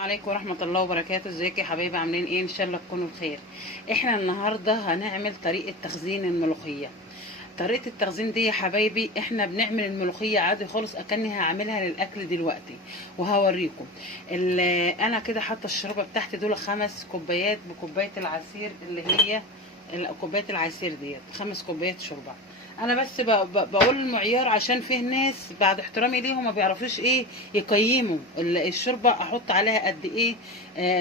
عليكم ورحمة الله وبركاته. ازيكم يا حبايبي؟ عاملين ايه؟ ان شاء الله تكونوا بخير. احنا النهاردة هنعمل طريقة تخزين الملوخية. طريقة التخزين دي يا حبايبي احنا بنعمل الملوخية عادي خالص اكني هعملها للاكل دلوقتي، وهوريكم. انا كده حاطة الشوربة بتاعتي دول 5 كوبايات بكوباية العصير اللي هي كوباية العصير ديت 5 كوبايات شوربة. انا بس بقول المعيار عشان فيه ناس بعد احترامي ليهم ما بيعرفوش ايه يقيموا الشوربه احط عليها قد ايه.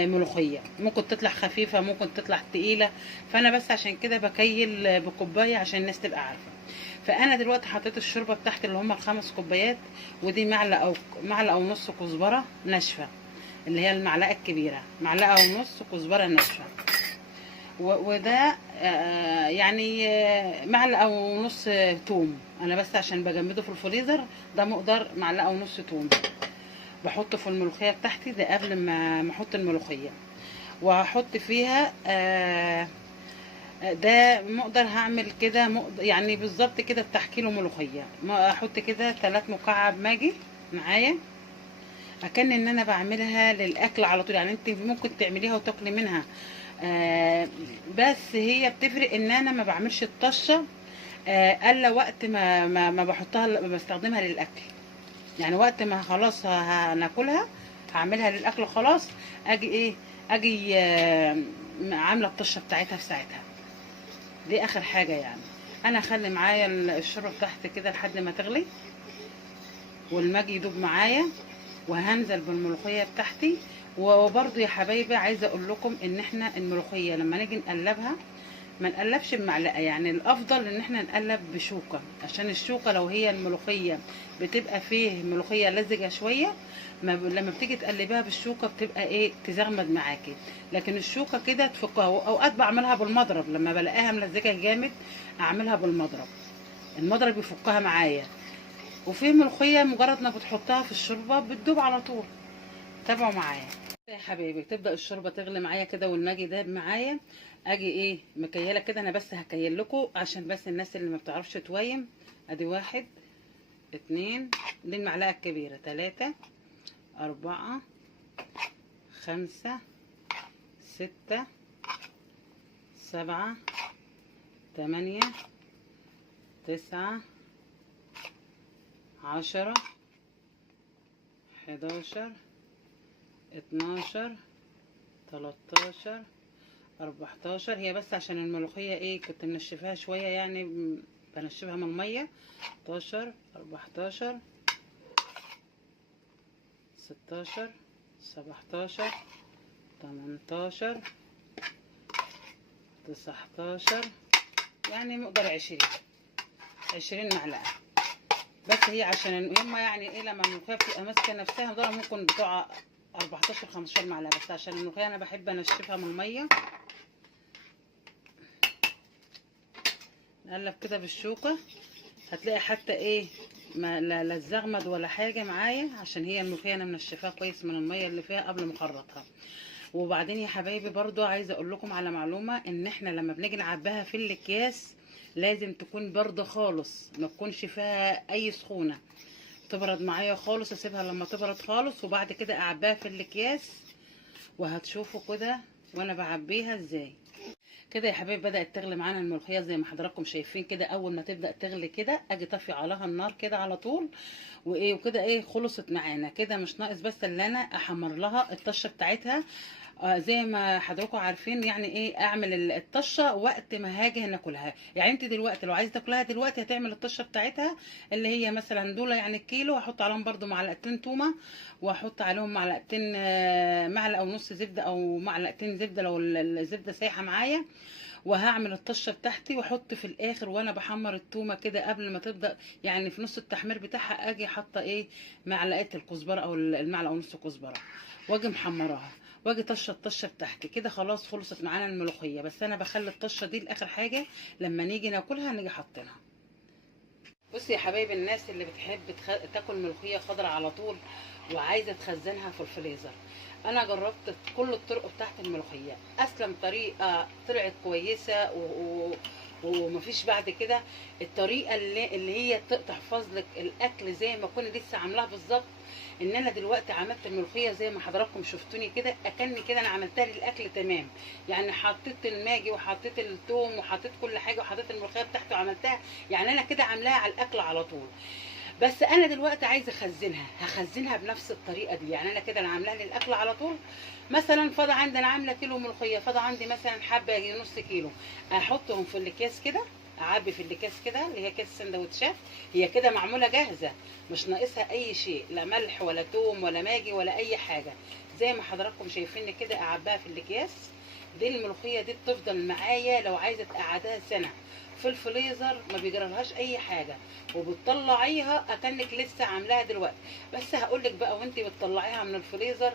ملوخيه ممكن تطلع خفيفه ممكن تطلع تقيله، فانا بس عشان كده بكيل بكوبايه عشان الناس تبقى عارفه. فانا دلوقتي حطيت الشوربه بتاعتي اللي هم ال5 كوبايات، ودي معلقه ونص كزبره ناشفه، اللي هي المعلقه الكبيره، معلقه ونص كزبره ناشفه. وده يعني معلقه ونص توم. انا بس عشان بجمده في الفريزر، ده مقدار معلقه ونص توم بحطه في الملوخيه بتاعتي. ده قبل ما احط الملوخيه، وهحط فيها ده مقدر هعمل كده يعني بالظبط كده بتاع كيلو ملوخيه. احط كده 3 مكعب ماجي معايا، اكن ان انا بعملها للاكل على طول. يعني انت ممكن تعمليها وتاكلي منها، بس هي بتفرق ان انا ما بعملش الطشه الا وقت ما بحطها بستخدمها للاكل. يعني وقت ما خلاص هناكلها هعملها للاكل خلاص، اجي ايه، اجي عامله الطشه بتاعتها في ساعتها. دي اخر حاجه يعني. انا اخلي معايا الشوربه بتاعتي كده لحد ما تغلي والماجي يدوب معايا، وهنزل بالملوخيه بتاعتي. وبرضو يا حبايبي عايزه اقول لكم ان احنا الملوخيه لما نيجي نقلبها ما نقلبش بمعلقه، يعني الافضل ان احنا نقلب بشوكه، عشان الشوكه لو هي الملوخيه بتبقى فيه ملوخيه لزجه شويه، لما بتيجي تقلبيها بالشوكه بتبقى ايه، تزغمد معاكي. لكن الشوكه كده تفكها. اوقات بعملها بالمضرب لما بلاقيها ملزجه جامد، اعملها بالمضرب، المضرب يفكها معايا. وفي ملوخيه مجرد ما بتحطها في الشوربه بتدوب على طول. تابعوا معايا يا حبيبي. تبدا الشوربه تغلي معايا كده والماجي داب معايا، اجي ايه مكيله كده. انا بس هكيل لكم عشان بس الناس اللي ما بتعرفش تويم. ادي 1 2، دي المعلقه الكبيره، 3 4 5 6 7 8 9 10 11 12 13 14. هي بس عشان الملوخية ايه كنت منشفاها شوية، يعني بنشفها من المية. 13 14 16 17 18 19، يعني مقدار 20 معلقة. بس هي عشان هما يعني ايه لما الملوخية بتبقى ماسكة نفسها دول ممكن بتوع 14 15 معلقة، بس عشان الملوخية انا بحب انشفها من المية. نقلب كده بالشوكة، هتلاقي حتى ايه ما لا الزغمد ولا حاجه معايا، عشان هي الملوخيه انا منشفاها كويس من الميه اللي فيها قبل ما اخرطها. وبعدين يا حبايبي برضو عايزه اقول لكم على معلومه، ان احنا لما بنيجي نعبيها في الاكياس لازم تكون بارده خالص، ما تكونش فيها اي سخونه، تبرد معايا خالص. اسيبها لما تبرد خالص وبعد كده اعبيها في الاكياس، وهتشوفوا كده وانا بعبيها ازاي. كده يا حبايبي بدأت تغلي معانا الملوخية زي ما حضراتكم شايفين كده. أول ما تبدأ تغلي كده أجي طافية عليها النار كده على طول، وإيه وكده إيه خلصت معانا كده. مش ناقص بس اللي أنا أحمر لها الطشة بتاعتها. زي ما حضراتكم عارفين يعني ايه اعمل الطشه وقت ما هاجي ناكلها. يعني انت دلوقتي لو عايزه تاكلها دلوقتي هتعمل الطشه بتاعتها، اللي هي مثلا دول يعني الكيلو، هحط عليهم برده معلقتين تومه، واحط عليهم معلقتين معلقه ونص زبده او معلقتين زبده لو الزبده سايحه معايا. وهعمل الطشه بتاعتي واحط في الاخر وانا بحمر التومه كده قبل ما تبدا، يعني في نص التحمير بتاعها اجي حاطه ايه معلقه الكزبره او المعلقه ونص كزبره، واجي محمراها، واجي طشه الطشه بتاعتي كده. خلاص خلصت معانا الملوخيه. بس انا بخلي الطشه دي لاخر حاجه، لما نيجي ناكلها نيجي حاطينها. بصي يا حبايبي، الناس اللي بتحب تاكل ملوخيه خضراء على طول وعايزه تخزنها في الفريزر، انا جربت كل الطرق بتاعت الملوخيه. اسلم طريقه طلعت كويسه ومفيش بعد كده. الطريقه اللي هي تحفظ لك الاكل زي ما كنا لسه عاملاها بالظبط. ان انا دلوقتي عملت الملوخيه زي ما حضراتكم شفتوني كده، اكني كده انا عملتها للاكل تمام. يعني حطيت الماجي وحطيت الثوم وحطيت كل حاجه وحطيت الملوخيه بتاعتي وعملتها، يعني انا كده عاملاها على الاكل على طول. بس انا دلوقتي عايزه اخزنها، هخزنها بنفس الطريقه دي. يعني انا كده انا عاملاها للاكل على طول. مثلا فاضه عندي، انا عامله كيلو ملوخيه، فاضه عندي مثلا حبه يجي نص كيلو، احطهم في الاكياس كده، اعبي في الاكياس كده اللي هي كيس سندوتشات. هي كده معموله جاهزه، مش ناقصها اي شيء، لا ملح ولا توم ولا ماجي ولا اي حاجه. زي ما حضراتكم شايفين كده اعبيها في الاكياس دي. الملوخيه دي بتفضل معايا لو عايزه تقعدها سنه في الفريزر، ما بيجرالهاش اي حاجه، وبتطلعيها اكنك لسه عاملاها دلوقتي. بس هقول لك بقى وانت بتطلعيها من الفريزر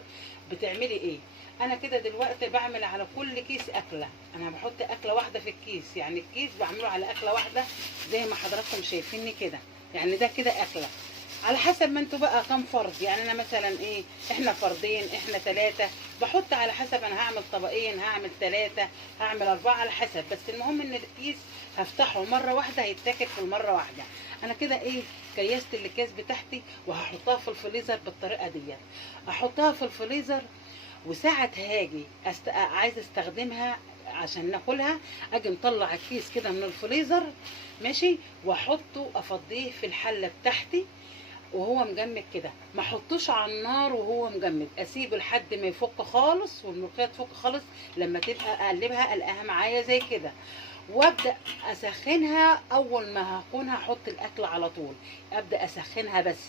بتعملي ايه. انا كده دلوقتي بعمل على كل كيس اكله، انا بحط اكله واحده في الكيس، يعني الكيس بعمله على اكله واحده زي ما حضراتكم شايفيني كده. يعني ده كده اكله على حسب ما انتوا بقى كام فرد. يعني انا مثلا ايه، احنا فردين، احنا ثلاثه، بحط على حسب انا هعمل طبقين، هعمل ثلاثه، هعمل اربعه، على حسب. بس المهم ان الكيس هفتحه مره واحده هيتاكل في المره واحده. انا كده ايه، كيست الاكياس بتاعتي وهحطها في الفريزر بالطريقه ديت. احطها في الفريزر، وساعة هاجي عايزه استخدمها عشان ناكلها، اجي مطلع الكيس كده من الفريزر ماشي، واحطه افضيه في الحله بتاعتي وهو مجمد كده. ما احطوش على النار وهو مجمد، اسيبه لحد ما يفك خالص والملوخيه تفك خالص. لما تبقى اقلبها الاقيها معايا زي كده، وابدا اسخنها. اول ما هكون هحط الاكل على طول ابدا اسخنها، بس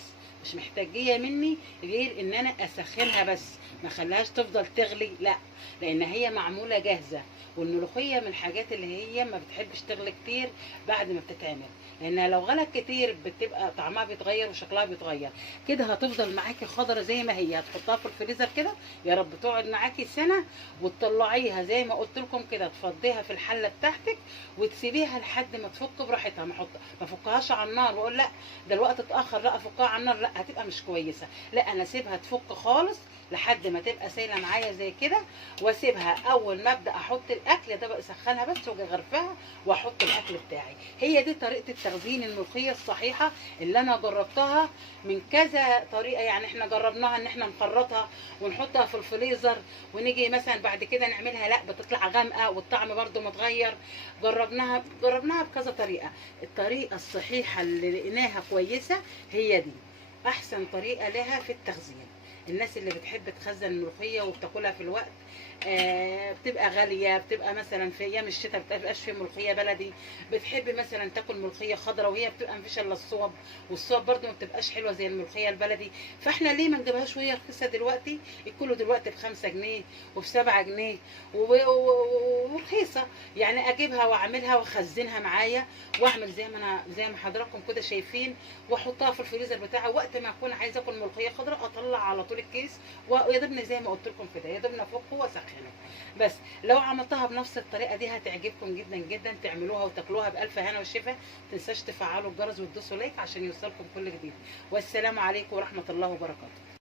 مش محتاجيه مني غير ان انا اسخنها بس، ما خليهاش تفضل تغلي، لا، لان هي معموله جاهزه. والملوخيه من الحاجات اللي هي ما بتحبش تغلي كتير بعد ما بتتعمل، لانها لو غلت كتير بتبقى طعمها بيتغير وشكلها بيتغير. كده هتفضل معاكي خضره زي ما هي، هتحطها في الفريزر كده يا رب تقعد معاكي سنه، وتطلعيها زي ما قلت لكم كده، تفضيها في الحله بتاعتك وتسيبيها لحد ما تفك براحتها. ما فكهاش على النار واقول لا ده الوقت اتاخر، لا افكها على النار، لا هتبقى مش كويسه. لا، انا اسيبها تفك خالص لحد ما تبقى سايله معايا زي كده، واسيبها. اول ما ابدا احط الاكل يا دوب اسخنها بس واجي غرفها واحط الاكل بتاعي. هي دي طريقه التخزين الملوخيه الصحيحه اللي انا جربتها من كذا طريقه. يعني احنا جربناها ان احنا نخرطها ونحطها في الفريزر، ونيجي مثلا بعد كده نعملها لا بتطلع غامقه والطعم برده متغير. جربناها بكذا طريقه. الطريقه الصحيحه اللي لقيناها كويسه هي دي، احسن طريقه لها في التخزين. الناس اللي بتحب تخزن الملوخيه وبتاكلها في الوقت بتبقى غاليه، بتبقى مثلا في ايام الشتاء بتبقاش في ملوخيه بلدي، بتحب مثلا تاكل ملوخيه خضراء وهي بتبقى مفيش الا الصوب، والصوب برده ما بتبقاش حلوه زي الملوخيه البلدي. فاحنا ليه ما نجيبهاش وهي رخيصه دلوقتي؟ الكيلو دلوقتي ب5 جنيه وب7 جنيه ورخيصه. يعني اجيبها واعملها واخزنها معايا، واعمل زي ما حضراتكم كده شايفين، واحطها في الفريزر بتاعي. وقت ما اكون عايزه اكل ملوخيه خضراء اطلع على طول الكيس ويا دوبني زي ما قلت لكم كده، يا دوبني افكه واسخنه. بس لو عملتها بنفس الطريقه دي هتعجبكم جدا جدا، تعملوها وتاكلوها بالف هنا والشفا. تنساش تفعلوا الجرس وتدوسوا لايك عشان يوصلكم كل جديد. والسلام عليكم ورحمه الله وبركاته.